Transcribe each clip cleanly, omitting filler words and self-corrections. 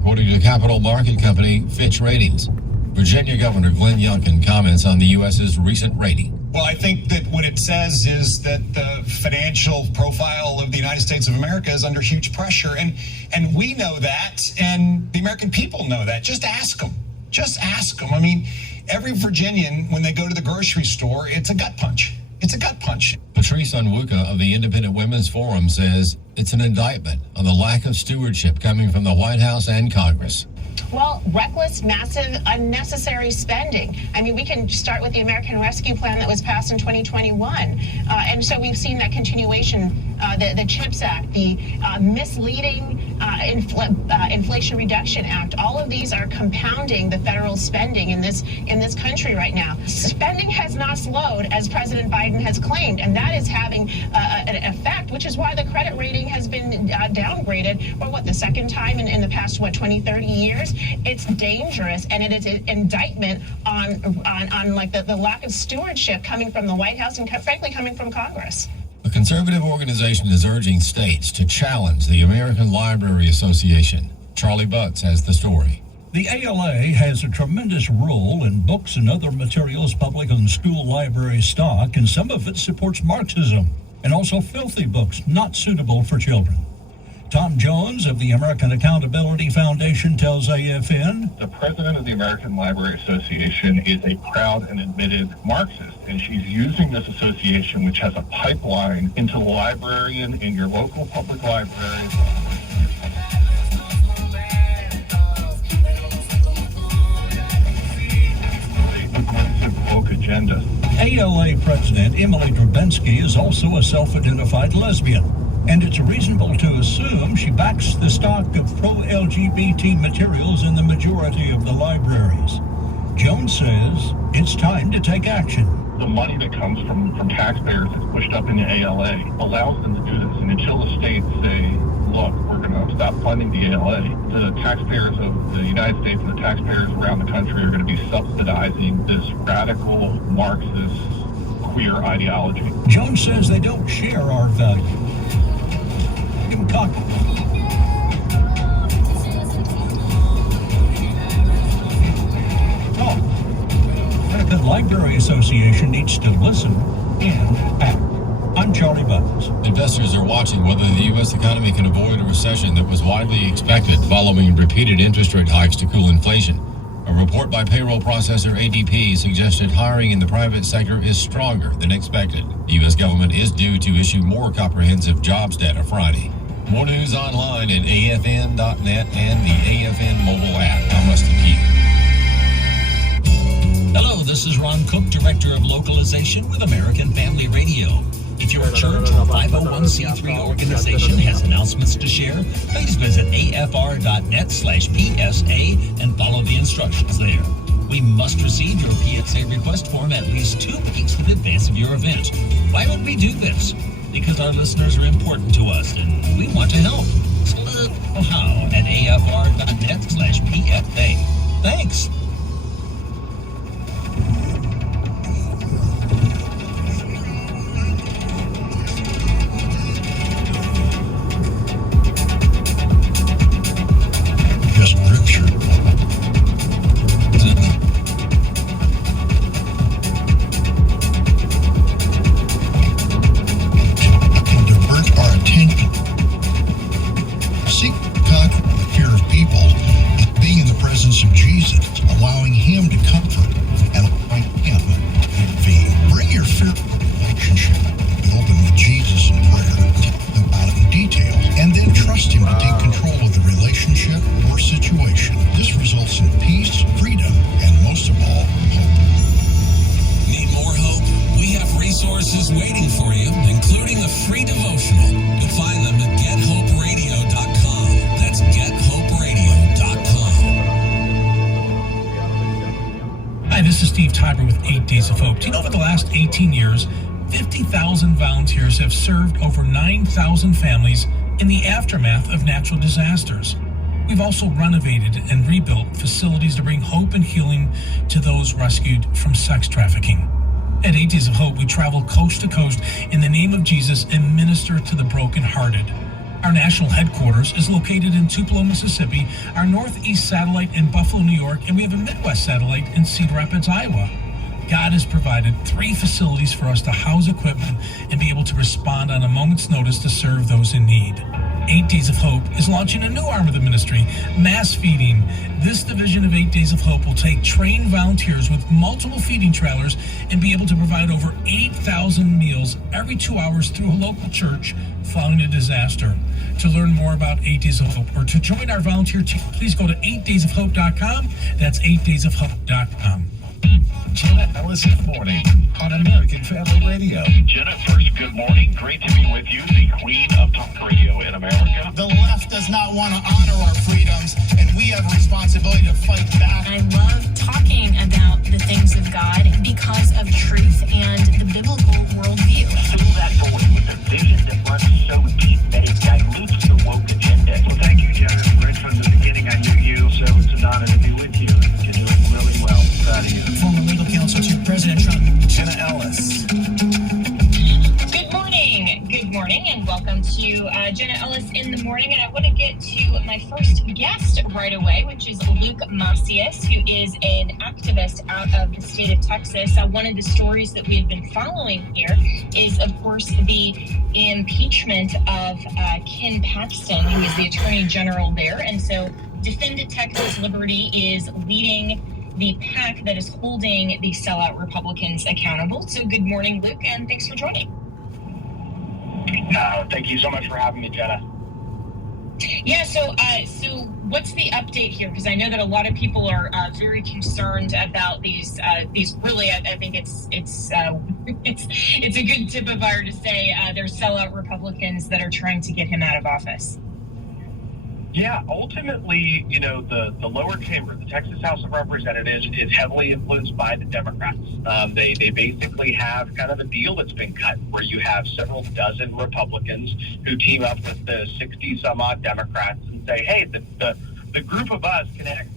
according to capital market company Fitch Ratings. Virginia Governor Glenn Youngkin comments on the U.S.'s recent rating. Well, I think that what it says is that the financial profile of the United States of America is under huge pressure. And we know that, and the American people know that. Just ask them. Just ask them. I mean, every Virginian, when they go to the grocery store, it's a gut punch. It's a gut punch. Patrice Onwuka of the Independent Women's Forum says it's an indictment on the lack of stewardship coming from the White House and Congress. Well, reckless, massive, unnecessary spending. I mean, we can start with the American Rescue Plan that was passed in 2021. And so we've seen that continuation, the CHIPS Act, the misleading Inflation Reduction Act. All of these are compounding the federal spending in this country right now. Spending has not slowed, as President Biden has claimed, and that is having an effect, which is why the credit rating has been downgraded for the second time in the past 20, 30 years. It's dangerous, and it is an indictment on like the lack of stewardship coming from the White House and frankly coming from Congress. A conservative organization is urging states to challenge the American Library Association. Charlie Butts has the story. The ALA has a tremendous role in books and other materials public on school library stock, and some of it supports Marxism and also filthy books not suitable for children. Tom Jones of the American Accountability Foundation tells AFN, the president of the American Library Association is a proud and admitted Marxist, and she's using this association, which has a pipeline into the librarian in your local public library. Aggressive woke agenda. ALA President Emily Drabensky is also a self-identified lesbian, and it's reasonable to assume she backs the stock of pro-LGBT materials in the majority of the libraries. Jones says it's time to take action. The money that comes from taxpayers that's pushed up into ALA allows them to do this, and until the states say, look, we're going to stop funding the ALA, the taxpayers of the United States and the taxpayers around the country are going to be subsidizing this radical Marxist queer ideology. Jones says they don't share our values. The Library Association needs to listen and act. I'm Charlie Butts. Investors are watching whether the U.S. economy can avoid a recession that was widely expected following repeated interest rate hikes to cool inflation. A report by payroll processor ADP suggested hiring in the private sector is stronger than expected. The U.S. government is due to issue more comprehensive jobs data Friday. More news online at afn.net and the AFN mobile app. How much to keep? Hello, this is Ron Cook, Director of Localization with American Family Radio. If your church or 501c3 organization has announcements to share, please visit afr.net/PSA and follow the instructions there. We must receive your PSA request form at least 2 weeks in advance of your event. Why would we do this? Because our listeners are important to us and we want to help. So let us know how at afr.net/PSA. Thanks. Have served over 9,000 families in the aftermath of natural disasters. We've also renovated and rebuilt facilities to bring hope and healing to those rescued from sex trafficking. At 8 Days of Hope, we travel coast to coast in the name of Jesus and minister to the brokenhearted. Our national headquarters is located in Tupelo, Mississippi, our Northeast satellite in Buffalo, New York, and we have a Midwest satellite in Cedar Rapids, Iowa. God has provided 3 facilities for us to house equipment and be able to respond on a moment's notice to serve those in need. 8 Days of Hope is launching a new arm of the ministry, mass feeding. This division of 8 Days of Hope will take trained volunteers with multiple feeding trailers and be able to provide over 8,000 meals every 2 hours through a local church following a disaster. To learn more about 8 Days of Hope or to join our volunteer team, please go to 8daysofhope.com. That's 8daysofhope.com. Jenna Ellis in the morning on American Family Radio. Jenna, first, good morning. Great to be with you, the queen of talk radio in America. The left does not want to honor our freedoms, and we have a responsibility to fight back. I love talking about the things of God because of truth and the biblical worldview. Fill that void with a vision that runs so deep that it dilutes the woke agenda. Well, thank you, Jenna. Right from the beginning, I knew you, so it's an honor to be with you. You're doing really well. Proud of you. Former legal counsel to President Trump. Jenna Ellis. Good morning, and welcome to Jenna Ellis in the morning. And I want to get to my first guest right away, which is Luke Macias, who is an activist out of the state of Texas. One of the stories that we have been following here is, of course, the impeachment of Ken Paxton, who is the Attorney General there. And so Defend Texas Liberty is leading the PAC that is holding the sellout Republicans accountable. So good morning, Luke, and thanks for joining. Thank you so much for having me, Jenna. Yeah, so what's the update here? Because I know that a lot of people are very concerned about these. Really, I think it's a good tip of fire to say they're sellout Republicans that are trying to get him out of office. Yeah, ultimately, the lower chamber, the Texas House of Representatives, is heavily influenced by the Democrats. They basically have kind of a deal that's been cut where you have several dozen Republicans who team up with the 60-some-odd Democrats and say, hey, the group of us can act.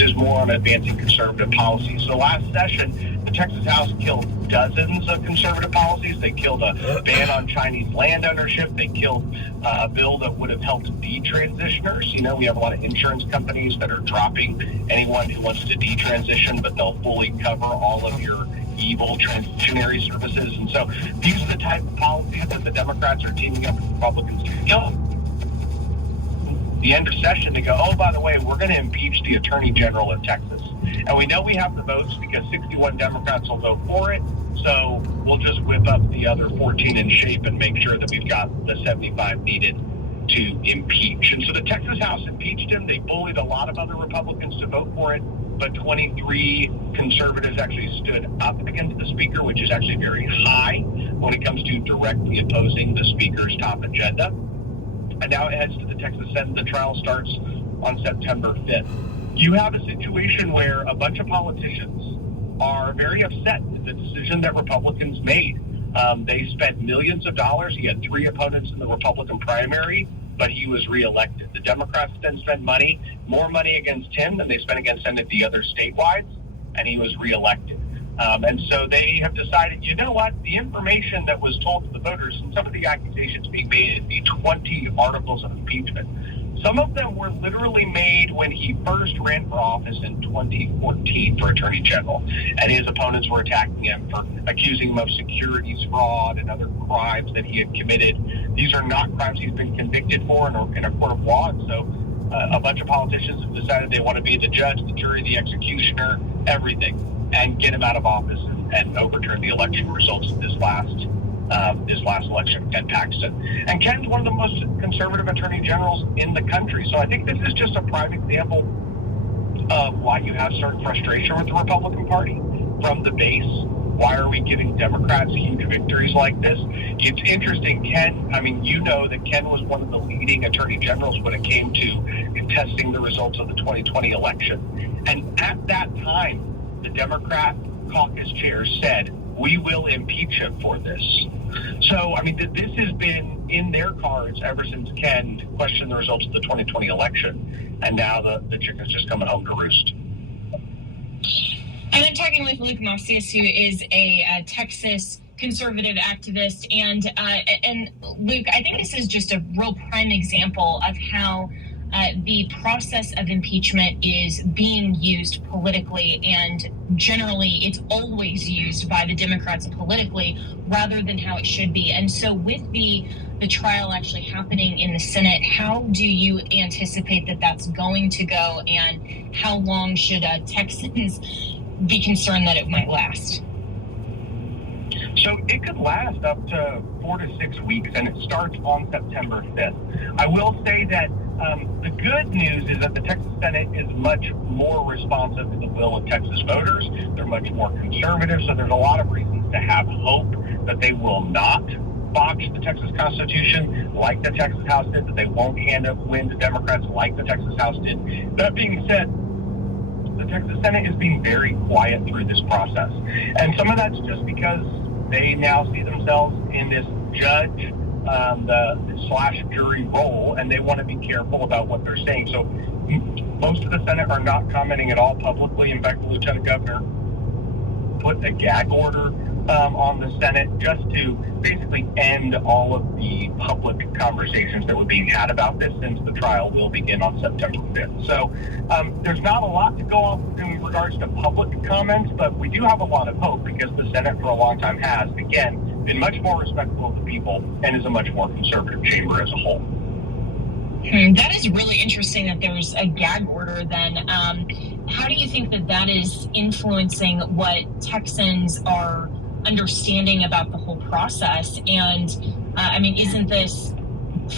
Is more on advancing conservative policies. So last session, the Texas House killed dozens of conservative policies. They killed a ban on Chinese land ownership. They killed a bill that would have helped detransitioners. We have a lot of insurance companies that are dropping anyone who wants to detransition, but they'll fully cover all of your evil transitionary services. And so these are the type of policies that the Democrats are teaming up with Republicans to kill. The end of session to go, oh, by the way, we're going to impeach the Attorney General of Texas. And we know we have the votes because 61 Democrats will vote for it. So we'll just whip up the other 14 in shape and make sure that we've got the 75 needed to impeach. And so the Texas House impeached him. They bullied a lot of other Republicans to vote for it. But 23 conservatives actually stood up against the speaker, which is actually very high when it comes to directly opposing the speaker's top agenda. And now it heads to the Texas Senate. The trial starts on September 5th. You have a situation where a bunch of politicians are very upset with the decision that Republicans made. They spent millions of dollars. He had 3 opponents in the Republican primary, but he was reelected. The Democrats then spent more money against him than they spent against any of the other statewide, and he was reelected. And so they have decided, you know what, the information that was told to the voters, and some of the accusations being made in the 20 articles of impeachment, some of them were literally made when he first ran for office in 2014 for Attorney General. And his opponents were attacking him for accusing him of securities fraud and other crimes that he had committed. These are not crimes he's been convicted for in a court of law. And so a bunch of politicians have decided they want to be the judge, the jury, the executioner, everything, and get him out of office and overturn the election results of this last election, Ken Paxton. And Ken's one of the most conservative attorney generals in the country. So I think this is just a prime example of why you have certain frustration with the Republican Party from the base. Why are we giving Democrats huge victories like this? It's interesting, Ken, you know that Ken was one of the leading attorney generals when it came to contesting the results of the 2020 election. And at that time, the Democrat caucus chair said, we will impeach him for this. So, this has been in their cards ever since Ken questioned the results of the 2020 election. And now the chicken's just coming home to roost. And I'm talking with Luke Macias, who is a Texas conservative activist. And Luke, I think this is just a real prime example of how the process of impeachment is being used politically, and generally it's always used by the Democrats politically rather than how it should be. And so with the trial actually happening in the Senate, how do you anticipate that that's going to go, and how long should Texans be concerned that it might last? So it could last up to 4 to 6 weeks, and it starts on September 5th. I will say that the good news is that the Texas Senate is much more responsive to the will of Texas voters. They're much more conservative, so there's a lot of reasons to have hope that they will not botch the Texas Constitution like the Texas House did, that they won't hand up win to Democrats like the Texas House did. That being said, the Texas Senate is being very quiet through this process. And some of that's just because they now see themselves in this judge / jury role, and they want to be careful about what they're saying. So most of the Senate are not commenting at all publicly. In fact, the Lieutenant Governor put a gag order on the Senate just to basically end all of the public conversations that were being had about this, since the trial will begin on September 5th. So there's not a lot to go off in regards to public comments, but we do have a lot of hope because the Senate for a long time has, again, been much more respectful of the people and is a much more conservative chamber as a whole. That is really interesting that there's a gag order then. How do you think that is influencing what Texans are understanding about the whole process? And isn't this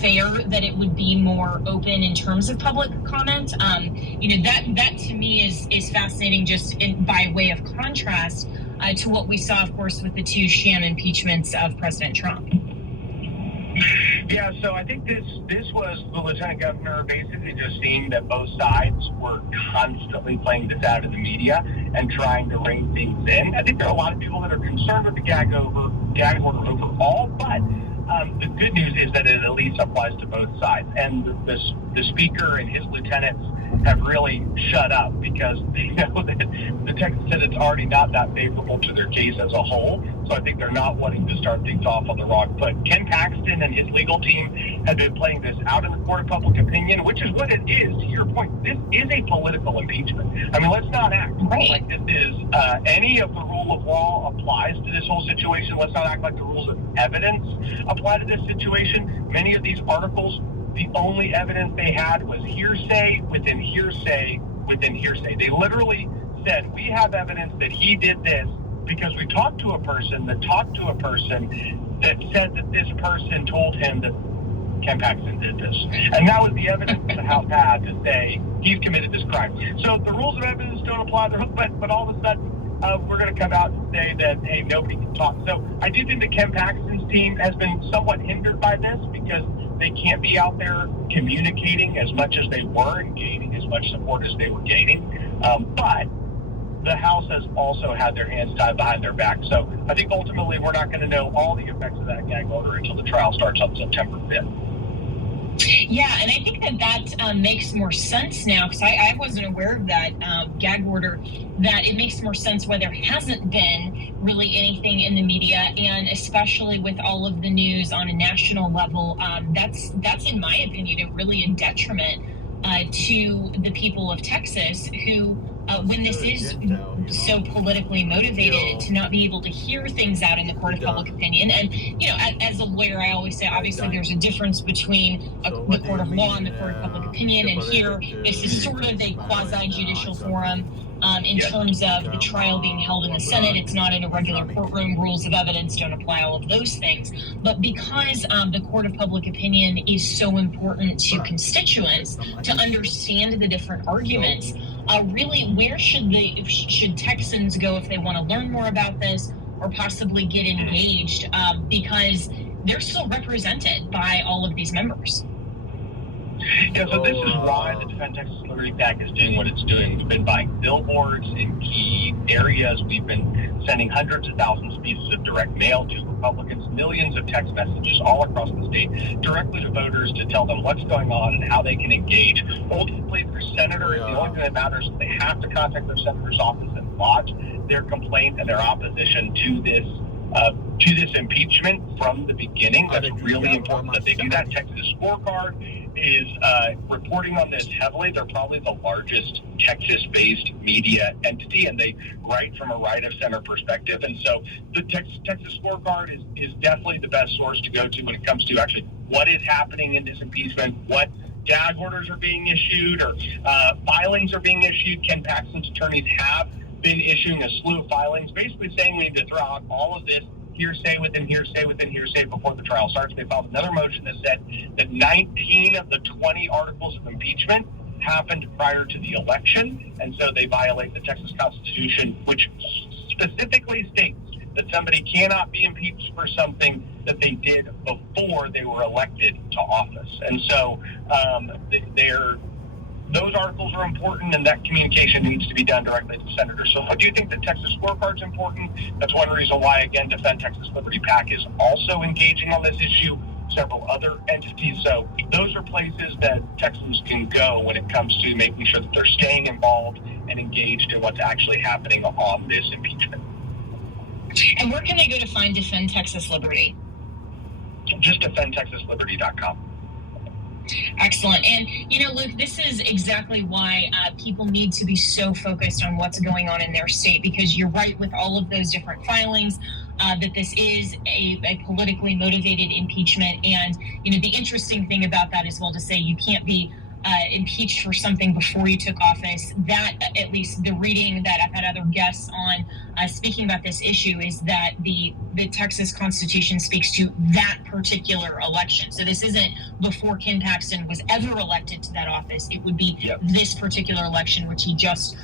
fair that it would be more open in terms of public comment? That to me is fascinating, just by way of contrast to what we saw, of course, with the two sham impeachments of President Trump. Yeah, so I think this was the Lieutenant Governor basically just seeing that both sides were constantly playing this out in the media and trying to rein things in. I think there are a lot of people that are concerned with the gag order overall, but the good news is that it at least applies to both sides. And the Speaker and his lieutenants have really shut up because they know that the Texas Senate's already not that favorable to their case as a whole. So I think they're not wanting to start things off on the wrong foot. Ken Paxton and his legal team have been playing this out in the court of public opinion, which is what it is. To your point, this is a political impeachment. I mean, let's not act like this is any of the rule of law applies to this whole situation. Let's not act like the rules of evidence apply to this situation. Many of these articles, the only evidence they had was hearsay within hearsay within hearsay. They literally said, we have evidence that he did this because we talked to a person that said that this person told him that Ken Paxton did this. And that was the evidence that the House had to say he's committed this crime. So the rules of evidence don't apply, but all of a sudden we're going to come out and say that, hey, nobody can talk. So I do think that Ken Paxton's team has been somewhat hindered by this because they can't be out there communicating as much as they were and gaining as much support as they were gaining. But the House has also had their hands tied behind their back. So I think ultimately we're not going to know all the effects of that gag order until the trial starts on September 5th. Yeah, and I think that makes more sense now, because I wasn't aware of that gag order, that it makes more sense why there hasn't been really anything in the media, and especially with all of the news on a national level, that's in my opinion, really a detriment to the people of Texas who, when this is so politically motivated, to not be able to hear things out in the court of public opinion. And, as a lawyer, I always say, obviously, there's a difference between the court of law and the court of public opinion. And here, this is sort of a quasi-judicial forum in terms of the trial being held in the Senate. It's not in a regular courtroom. Rules of evidence don't apply, all of those things. But because the court of public opinion is so important to constituents to understand the different arguments, really, where should Texans go if they want to learn more about this or possibly get engaged, because they're still represented by all of these members? Yeah, so this is why the Defend Texas Liberty PAC is doing what it's doing. We've been buying billboards in key areas. We've been sending hundreds of thousands of pieces of direct mail to Republicans, millions of text messages all across the state, directly to voters to tell them what's going on and how they can engage. Ultimately, their senator is the only thing that matters. They have to contact their senator's office and lodge their complaint and their opposition to this impeachment from the beginning. That's really important that they do that. Texas Scorecard is reporting on this heavily. They're probably the largest Texas-based media entity, and they write from a right-of-center perspective. And so the Texas Scorecard is definitely the best source to go to when it comes to actually what is happening in this impeachment, what gag orders are being issued, or filings are being issued. Ken Paxton's attorneys have been issuing a slew of filings, basically saying we need to throw out all of this hearsay within hearsay within hearsay before the trial starts. They filed another motion that said that 19 of the 20 articles of impeachment happened prior to the election, and so they violate the Texas Constitution, which specifically states that somebody cannot be impeached for something that they did before they were elected to office. And so those articles are important, and that communication needs to be done directly to the senators. So I do think the Texas Scorecard is important. That's one reason why, again, Defend Texas Liberty PAC is also engaging on this issue, several other entities. So those are places that Texans can go when it comes to making sure that they're staying involved and engaged in what's actually happening on this impeachment. And where can they go to find Defend Texas Liberty? Just defendtexasliberty.com. Excellent. And, Luke, this is exactly why people need to be so focused on what's going on in their state, because you're right with all of those different filings, that this is a politically motivated impeachment. And, the interesting thing about that is, well, to say you can't be impeached for something before you took office. That, at least the reading that I've had other guests on speaking about this issue, is that the Texas Constitution speaks to that particular election. So this isn't before Ken Paxton was ever elected to that office. It would be this particular election, which he just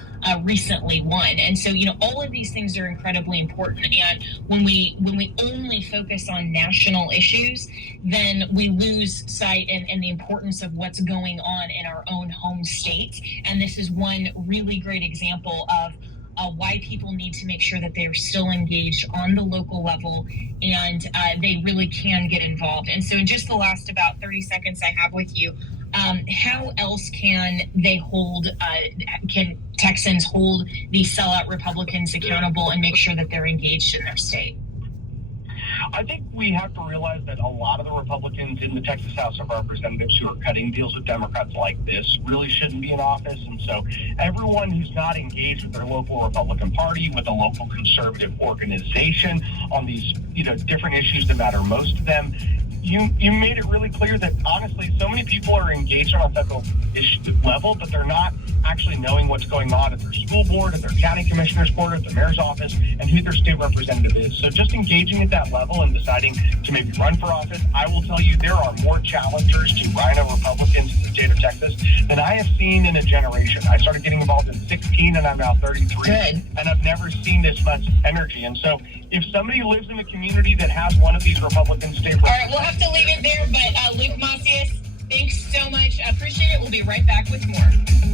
recently won. And so, all of these things are incredibly important. And when we only focus on national issues, then we lose sight and the importance of what's going on in our own home state. And this is one really great example of why people need to make sure that they are still engaged on the local level, and they really can get involved. And so in just the last about 30 seconds I have with you, how else can Texans hold these sellout Republicans accountable and make sure that they're engaged in their state? I think we have to realize that a lot of the Republicans in the Texas House of Representatives who are cutting deals with Democrats like this really shouldn't be in office. And so everyone who's not engaged with their local Republican Party, with a local conservative organization on these, different issues that matter most to them, you made it really clear that, honestly, so many people are engaged on a federal issue level, but they're not actually knowing what's going on at their school board, at their county commissioner's board, at the mayor's office, and who their state representative is. So just engaging at that level and deciding to maybe run for office, I will tell you there are more challengers to Rhino Republicans in the state of Texas than I have seen in a generation. I started getting involved at 16 and I'm now 33. Good. And I've never seen this much energy. And so if somebody lives in a community that has one of these Republican state representatives... All right, we'll have to leave it there, but Luke Macias, thanks so much. I appreciate it. We'll be right back with more.